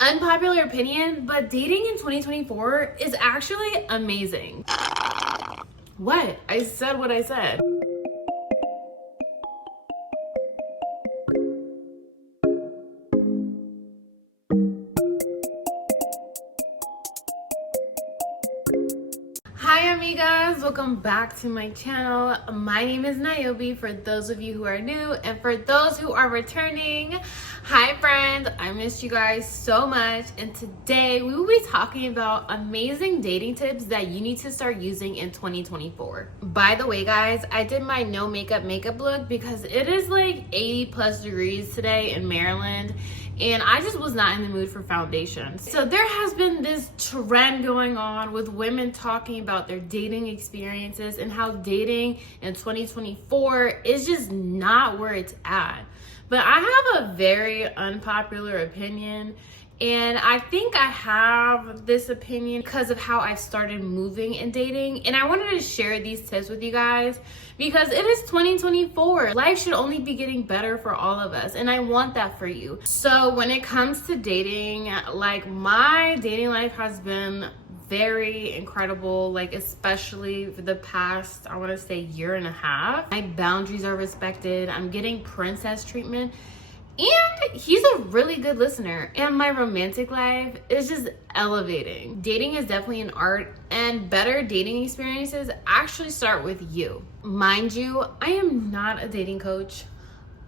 Unpopular opinion, but dating in 2024 is actually amazing. What? I said what I said. Hi amigas, welcome back to my channel. My name is Nioby for those of you who are new, and for those who are returning, hi friends, I missed you guys so much, and today we will be talking about amazing dating tips that you need to start using in 2024. By the way guys, I did my no makeup look because it is like 80 plus degrees today in Maryland, and I just was not in the mood for foundation. So there has been this trend going on with women talking about their dating experiences and how dating in 2024 is just not where it's at. But I have a very unpopular opinion, and I think I have this opinion because of how I started moving and dating. And I wanted to share these tips with you guys because it is 2024. Life should only be getting better for all of us, and I want that for you. So when it comes to dating, like my dating life has been very incredible, like especially for the past, I want to say, year and a half. My boundaries are respected. I'm getting princess treatment. And he's a really good listener. And my romantic life is just elevating. Dating is definitely an art, and better dating experiences actually start with you. Mind you, I am not a dating coach,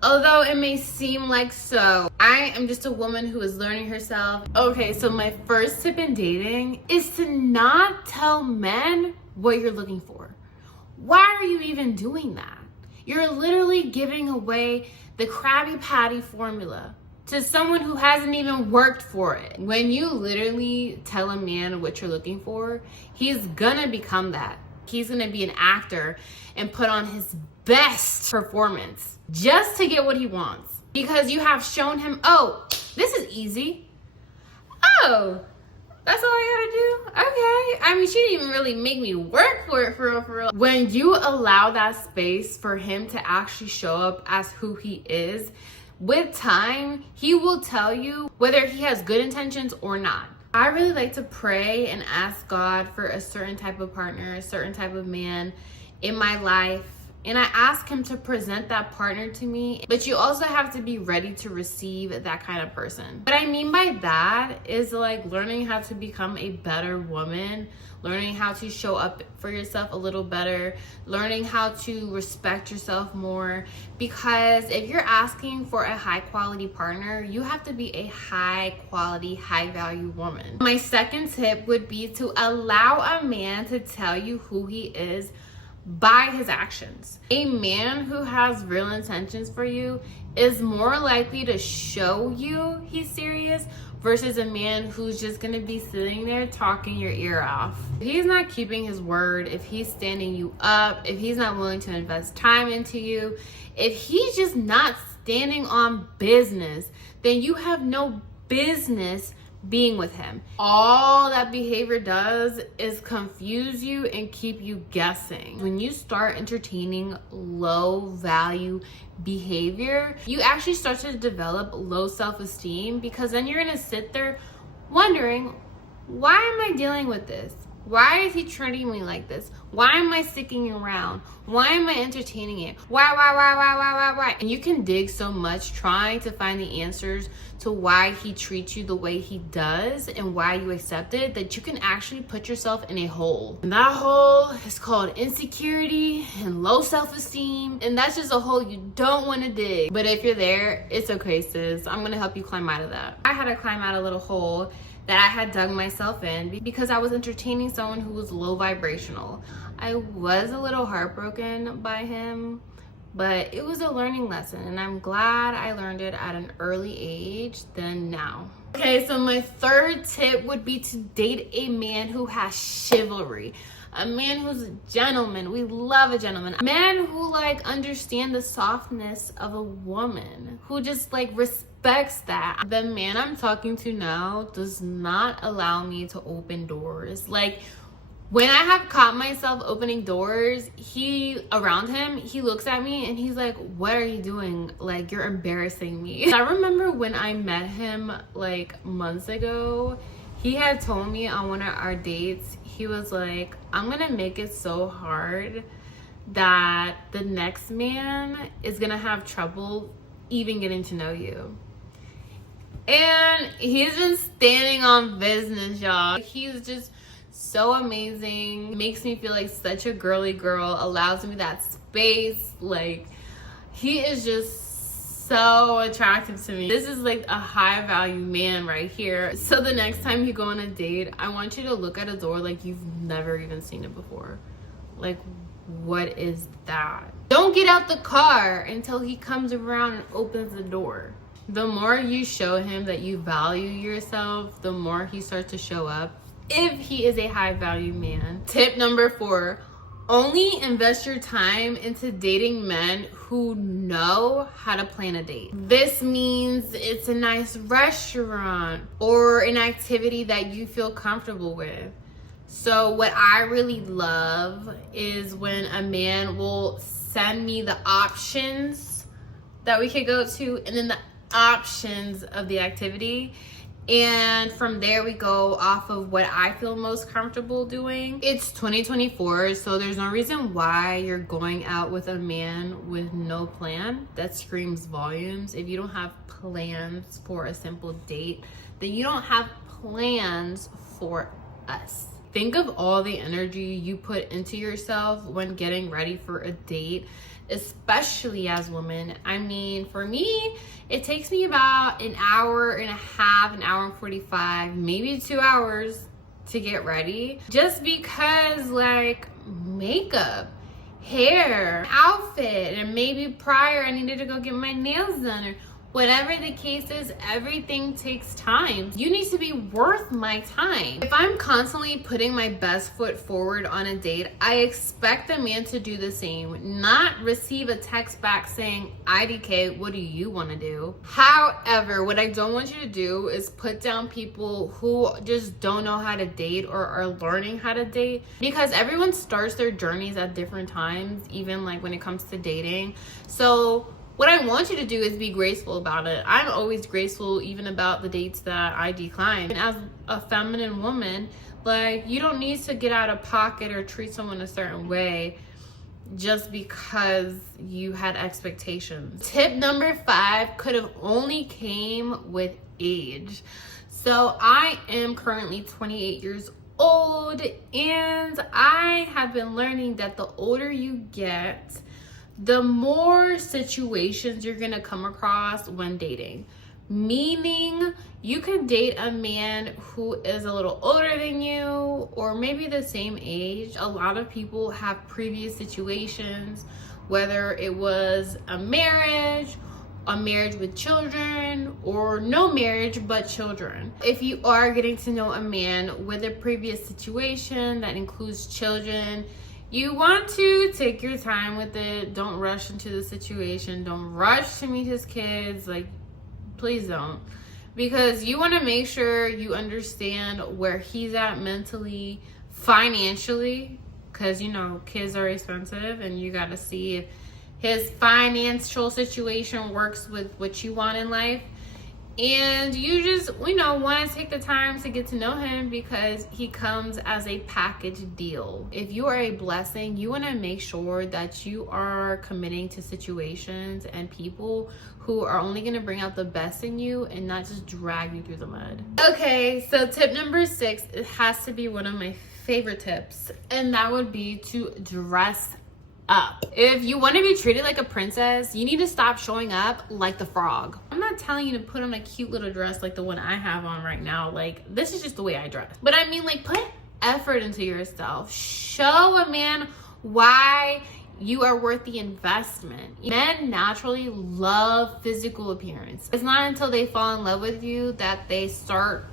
although it may seem like so. I am just a woman who is learning herself. Okay, so my first tip in dating is to not tell men what you're looking for. Why are you even doing that? You're literally giving away the Krabby Patty formula to someone who hasn't even worked for it. When you literally tell a man what you're looking for, he's gonna become that. He's gonna be an actor and put on his best performance just to get what he wants. Because you have shown him, oh, this is easy. Oh, that's all I gotta do? Okay. I mean, she didn't even really make me work for it, for real. When you allow that space for him to actually show up as who he is, with time, he will tell you whether he has good intentions or not. I really like to pray and ask God for a certain type of partner, a certain type of man in my life. And I ask him to present that partner to me, but you also have to be ready to receive that kind of person. What I mean by that is like learning how to become a better woman, learning how to show up for yourself a little better, learning how to respect yourself more. Because if you're asking for a high quality partner, you have to be a high quality, high value woman. My second tip would be to allow a man to tell you who he is by his actions. A man who has real intentions for you is more likely to show you he's serious versus a man who's just gonna be sitting there talking your ear off. If he's not keeping his word, if he's standing you up, if he's not willing to invest time into you, if he's just not standing on business, then you have no business being with him. All that behavior does is confuse you and keep you guessing. When you start entertaining low value behavior, you actually start to develop low self-esteem, because then you're gonna sit there wondering, why am I dealing with this? Why is he treating me like this? Why am I sticking around? Why am I entertaining it? Why? And you can dig so much trying to find the answers to why he treats you the way he does and why you accept it, that you can actually put yourself in a hole. And that hole is called insecurity and low self-esteem. And that's just a hole you don't want to dig. But if you're there, it's okay, sis. I'm going to help you climb out of that. I had to climb out a little hole that I had dug myself in because I was entertaining someone who was low vibrational. I was a little heartbroken by him, but it was a learning lesson, and I'm glad I learned it at an early age than now. Okay, so my third tip would be to date a man who has chivalry. A man who's a gentleman. We love a gentleman. A man who like understand the softness of a woman, who just like respects that. The man I'm talking to now does not allow me to open doors. Like, When I have caught myself opening doors, he looks at me and he's like, what are you doing? Like, you're embarrassing me. I remember when I met him like months ago, he had told me on one of our dates, he was like, I'm gonna make it so hard that the next man is gonna have trouble even getting to know you. And he's been standing on business, y'all. He's just so amazing, makes me feel like such a girly girl, allows me that space. Like, he is just so attractive to me. This is like a high value man right here. So the next time you go on a date, I want you to look at a door like you've never even seen it before. Like, what is that? Don't get out the car until he comes around and opens the door. The more you show him that you value yourself, the more he starts to show up, if he is a high value man. Tip number 4, only invest your time into dating men who know how to plan a date. This means it's a nice restaurant or an activity that you feel comfortable with. So what I really love is when a man will send me the options that we could go to and then the options of the activity, and from there we go off of what I feel most comfortable doing. It's 2024, so there's no reason why you're going out with a man with no plan. That screams volumes. If you don't have plans for a simple date, then you don't have plans for us. Think of all the energy you put into yourself when getting ready for a date, especially as women. I mean, for me, it takes me about an hour and a half, an hour and 45, maybe 2 hours to get ready. Just because, like, makeup, hair, outfit, and maybe prior I needed to go get my nails done, or whatever the case is, everything takes time. You need to be worth my time. If I'm constantly putting my best foot forward on a date, I expect the man to do the same, not receive a text back saying, IDK, what do you want to do? However, what I don't want you to do is put down people who just don't know how to date or are learning how to date, because everyone starts their journeys at different times, even like when it comes to dating. So what I want you to do is be graceful about it. I'm always graceful even about the dates that I decline. And as a feminine woman, like, you don't need to get out of pocket or treat someone a certain way just because you had expectations. Tip number 5 could have only came with age. So I am currently 28 years old, and I have been learning that the older you get, the more situations you're gonna come across when dating. Meaning, you could date a man who is a little older than you or maybe the same age. A lot of people have previous situations, whether it was a marriage with children, or no marriage but children. If you are getting to know a man with a previous situation that includes children, you want to take your time with it. Don't rush into the situation. Don't rush to meet his kids. Like, please don't. Because you want to make sure you understand where he's at mentally, financially. Because, you know, kids are expensive and you got to see if his financial situation works with what you want in life. And you just, you know, want to take the time to get to know him because he comes as a package deal. If you are a blessing, you want to make sure that you are committing to situations and people who are only going to bring out the best in you and not just drag you through the mud. Okay, so tip number 6, it has to be one of my favorite tips, and that would be to dress up. If you want to be treated like a princess, you need to stop showing up like the frog. I'm not telling you to put on a cute little dress like the one I have on right now. Like, this is just the way I dress. But I mean, like, put effort into yourself. Show a man why you are worth the investment. Men naturally love physical appearance. It's not until they fall in love with you that they start,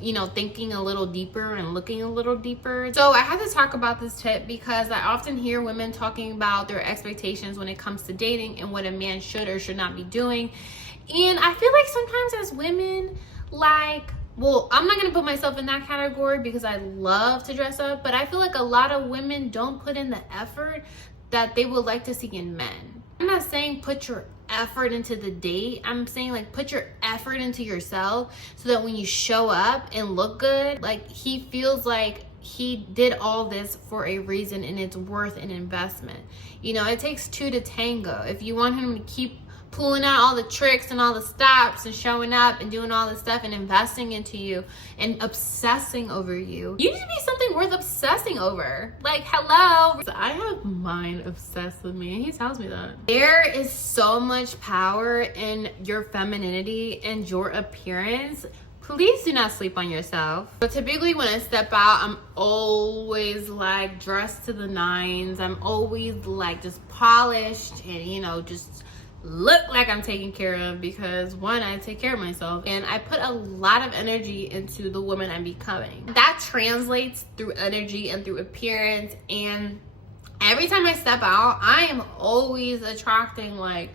you know, thinking a little deeper and looking a little deeper. So I had to talk about this tip because I often hear women talking about their expectations when it comes to dating and what a man should or should not be doing. And I feel like sometimes as women, like, well, I'm not gonna put myself in that category because I love to dress up, but I feel like a lot of women don't put in the effort that they would like to see in men. I'm not saying put your effort into the date. I'm saying like put your effort into yourself so that when you show up and look good, like he feels like he did all this for a reason and it's worth an investment. You know, it takes two to tango. If you want him to keep pulling out all the tricks and all the stops and showing up and doing all this stuff and investing into you and obsessing over you, you need to be something worth obsessing over. Like, hello. So I have mine obsessed with me and he tells me that. There is so much power in your femininity and your appearance. Please do not sleep on yourself. But typically when I step out, I'm always like dressed to the nines. I'm always like just polished and, you know, just look like I'm taken care of because one, I take care of myself and I put a lot of energy into the woman I'm becoming. That translates through energy and through appearance, and every time I step out, I am always attracting like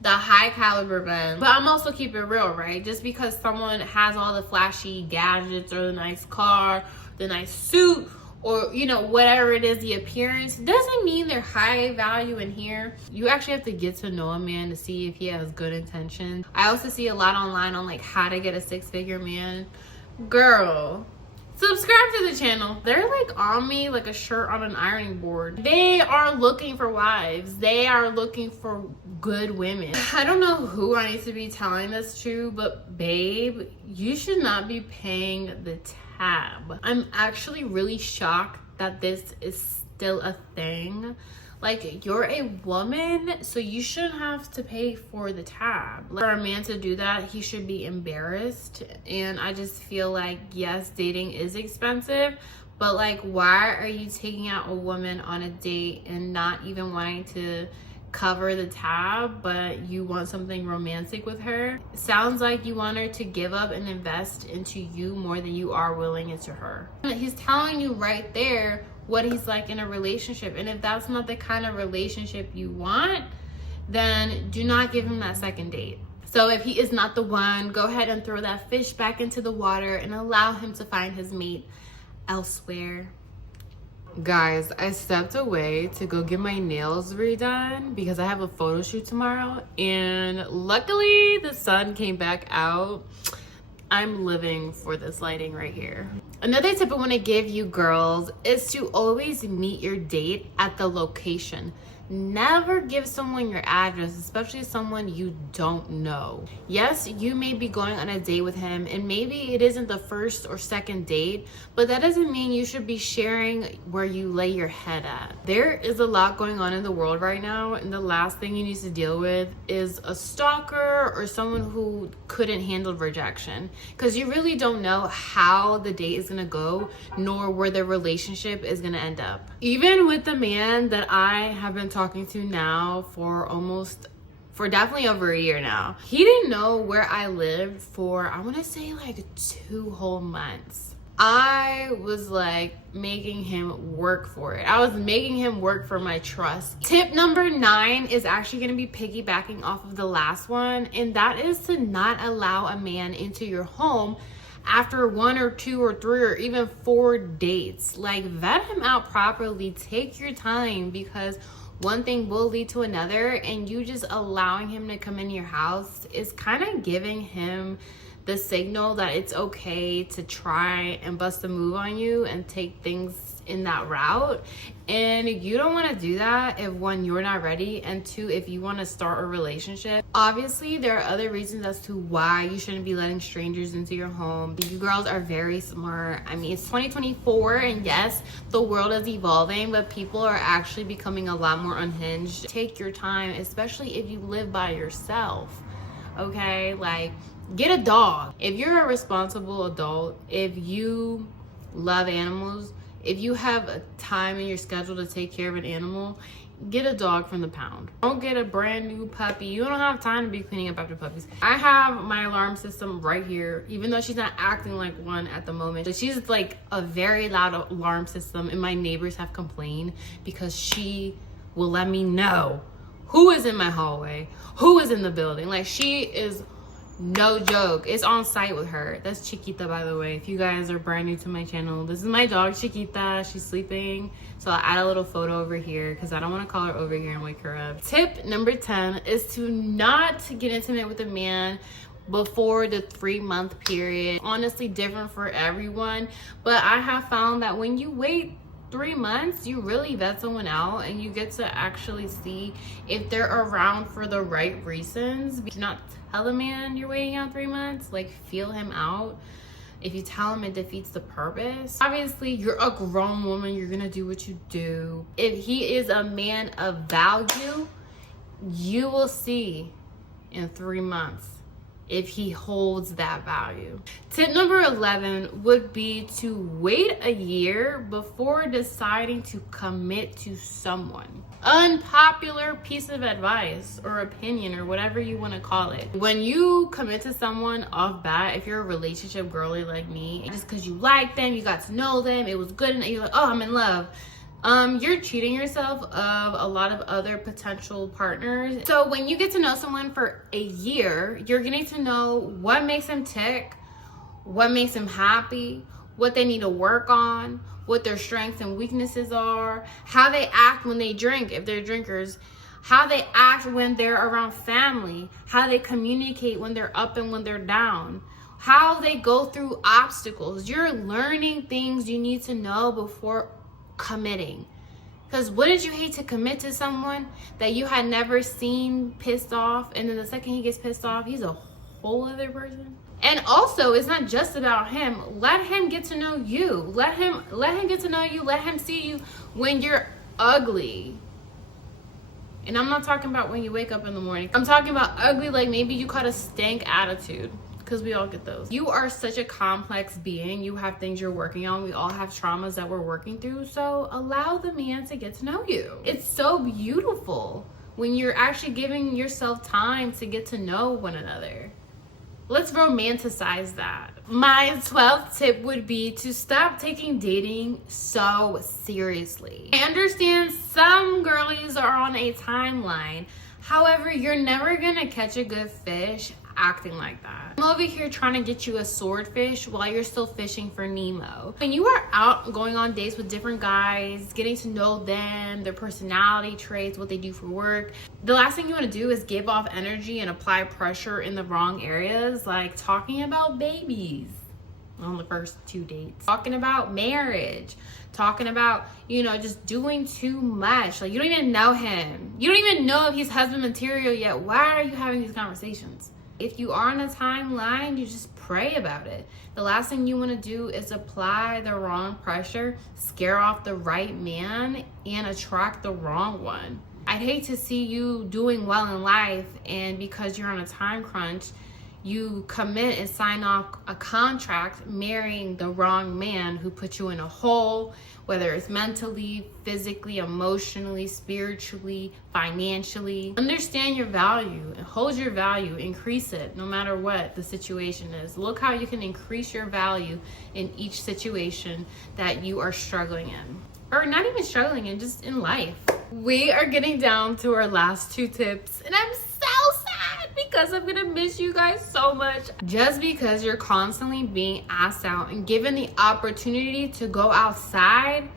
the high caliber men. But I'm also keeping it real, right? Just because someone has all the flashy gadgets or the nice car, the nice suit, or you know, whatever it is, the appearance, doesn't mean they're high value in here. You actually have to get to know a man to see if he has good intentions. I also see a lot online on like how to get a six-figure man. Girl, subscribe to the channel. They're like on me like a shirt on an ironing board. They are looking for wives. They are looking for good women. I don't know who I need to be telling this to, but babe, you should not be paying the tab. I'm actually really shocked that this is still a thing. Like, you're a woman, so you shouldn't have to pay for the tab. Like, for a man to do that, he should be embarrassed. And I just feel like, yes, dating is expensive, but like, why are you taking out a woman on a date and not even wanting to cover the tab, but you want something romantic with her? It sounds like you want her to give up and invest into you more than you are willing into her. He's telling you right there what he's like in a relationship, and if that's not the kind of relationship you want, then do not give him that second date. So if he is not the one, go ahead and throw that fish back into the water and allow him to find his mate elsewhere. Guys, I stepped away to go get my nails redone because I have a photo shoot tomorrow, and luckily the sun came back out. I'm living for this lighting right here. Another tip I want to give you girls is to always meet your date at the location. Never give someone your address, especially someone you don't know. Yes, you may be going on a date with him and maybe it isn't the first or second date, but that doesn't mean you should be sharing where you lay your head at. There is a lot going on in the world right now, and the last thing you need to deal with is a stalker or someone who couldn't handle rejection, because you really don't know how the date is gonna go nor where the relationship is gonna end up. Even with the man that I have been talking to now for definitely over a year now, he didn't know where I lived for, I want to say like 2 whole months. I was like making him work for it. I was making him work for my trust. Tip number 9 is actually going to be piggybacking off of the last one, and that is to not allow a man into your home after 1 or 2 or 3 or even 4 dates. Like, vet him out properly. Take your time, because one thing will lead to another, and you just allowing him to come in your house is kind of giving him the signal that it's okay to try and bust a move on you and take things in that route. And you don't want to do that if 1, you're not ready, and 2, if you want to start a relationship. Obviously there are other reasons as to why you shouldn't be letting strangers into your home. You girls are very smart. I mean, it's 2024, and yes, the world is evolving, but people are actually becoming a lot more unhinged. Take your time, especially if you live by yourself. Okay, like, get a dog. If you're a responsible adult, if you love animals, if you have a time in your schedule to take care of an animal, get a dog from the pound. Don't get a brand new puppy. You don't have time to be cleaning up after puppies. I have my alarm system right here, even though she's not acting like one at the moment. But she's like a very loud alarm system, and my neighbors have complained because she will let me know who is in my hallway, who is in the building. Like, she is No joke. It's on site with her. That's Chiquita, by the way. If you guys are brand new to my channel, this is my dog, Chiquita. She's sleeping. So I'll add a little photo over here because I don't want to call her over here and wake her up. Tip number 10 is to not get intimate with a man before the 3-month period. Honestly, different for everyone. But I have found that when you wait 3 months, you really vet someone out and you get to actually see if they're around for the right reasons. Do not tell a man you're waiting out 3 months. Like, feel him out. If you tell him, it defeats the purpose. Obviously, you're a grown woman. You're gonna do what you do. If he is a man of value, you will see in 3 months if he holds that value. Tip number 11 would be to wait a year before deciding to commit to someone. Unpopular piece of advice or opinion or whatever you want to call it. When you commit to someone off bat, if you're a relationship girly like me, just because you like them, you got to know them, it was good, and you're like, oh, I'm in love. You're cheating yourself of a lot of other potential partners. So when you get to know someone for a year, you're getting to know what makes them tick, what makes them happy, what they need to work on, what their strengths and weaknesses are, how they act when they drink, if they're drinkers, how they act when they're around family, how they communicate when they're up and when they're down, how they go through obstacles. You're learning things you need to know before committing. Because wouldn't you hate to commit to someone that you had never seen pissed off, and then the second he gets pissed off, he's a whole other person? And also, it's not just about him. Let him get to know you. Let him get to know you. Let him see you when you're ugly. And I'm not talking about when you wake up in the morning. I'm talking about ugly, like maybe you caught a stank attitude. Because we all get those. You are such a complex being. You have things you're working on. We all have traumas that we're working through. So allow the man to get to know you. It's so beautiful when you're actually giving yourself time to get to know one another. Let's romanticize that. My 12th tip would be to stop taking dating so seriously. I understand some girlies are on a timeline. However, you're never gonna catch a good fish acting like that. I'm over here trying to get you a swordfish while you're still fishing for Nemo. When you are out going on dates with different guys, getting to know them, their personality traits, what they do for work, the last thing you want to do is give off energy and apply pressure in the wrong areas, like talking about babies on the first 2 dates, talking about marriage, talking about, just doing too much. Like, you don't even know him. You don't even know if he's husband material yet. Why are you having these conversations? If you are on a timeline, you just pray about it. The last thing you want to do is apply the wrong pressure, scare off the right man, and attract the wrong one. I'd hate to see you doing well in life, and because you're on a time crunch, you commit and sign off a contract marrying the wrong man who put you in a hole, whether it's mentally, physically, emotionally, spiritually, financially. Understand your value and hold your value, increase it no matter what the situation is. Look how you can increase your value in each situation that you are struggling in. Or not even struggling in, just in life. We are getting down to our last 2 tips, and I'm so sad because I'm gonna miss you guys so much. Just because you're constantly being asked out and given the opportunity to go outside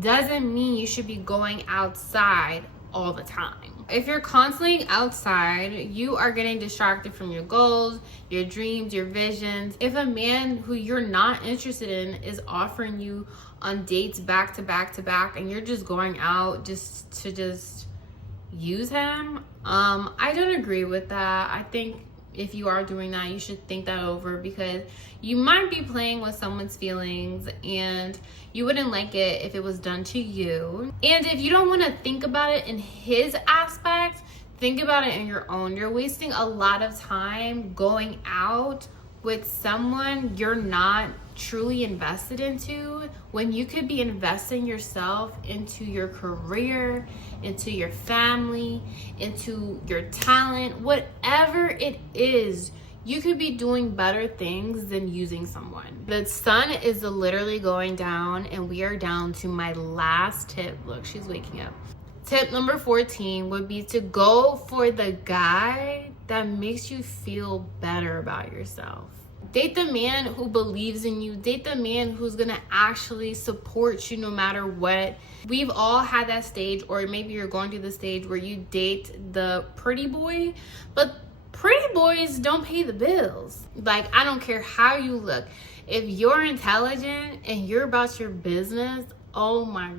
doesn't mean you should be going outside all the time. If you're constantly outside, you are getting distracted from your goals, your dreams, your visions. If a man who you're not interested in is offering you on dates back to back to back, and you're just going out just to use him, I don't agree with that. I think if you are doing that, you should think that over, because you might be playing with someone's feelings and you wouldn't like it if it was done to you. And if you don't want to think about it in his aspect, think about it in your own. You're wasting a lot of time going out with someone you're not truly invested into, when you could be investing yourself into your career, into your family, into your talent, whatever it is. You could be doing better things than using someone. The sun is literally going down, and we are down to my last tip. Look, she's waking up. Tip number 14 would be to go for the guy that makes you feel better about yourself. Date the man who believes in you. Date the man who's gonna actually support you no matter what. We've all had that stage, or maybe you're going through the stage where you date the pretty boy, but pretty boys don't pay the bills. Like, I don't care how you look. If you're intelligent and you're about your business, oh my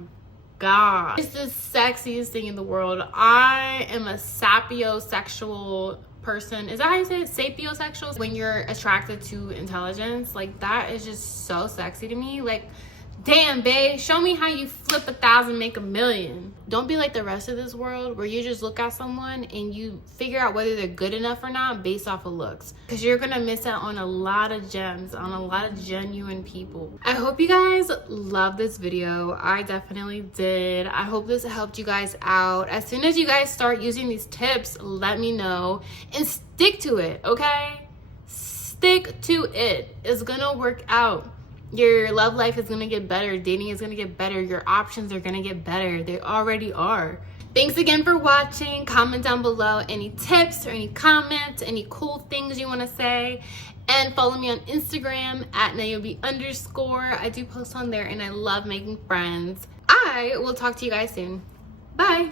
God. It's the sexiest thing in the world. I am a sapiosexual person. Is that how you say it? Sapiosexual? When you're attracted to intelligence, like, that is just so sexy to me. Like, damn, babe, show me how you flip 1,000, make 1,000,000. Don't be like the rest of this world where you just look at someone and you figure out whether they're good enough or not based off of looks. Because you're gonna miss out on a lot of gems, on a lot of genuine people. I hope you guys love this video. I definitely did. I hope this helped you guys out. As soon as you guys start using these tips, let me know and stick to it, okay? Stick to it. It's gonna work out. Your love life is gonna get better. Dating is gonna get better. Your options are gonna get better. They already are. Thanks again for watching. Comment down below any tips or any comments, any cool things you wanna say. And follow me on Instagram at Nioby_. I do post on there and I love making friends. I will talk to you guys soon. Bye.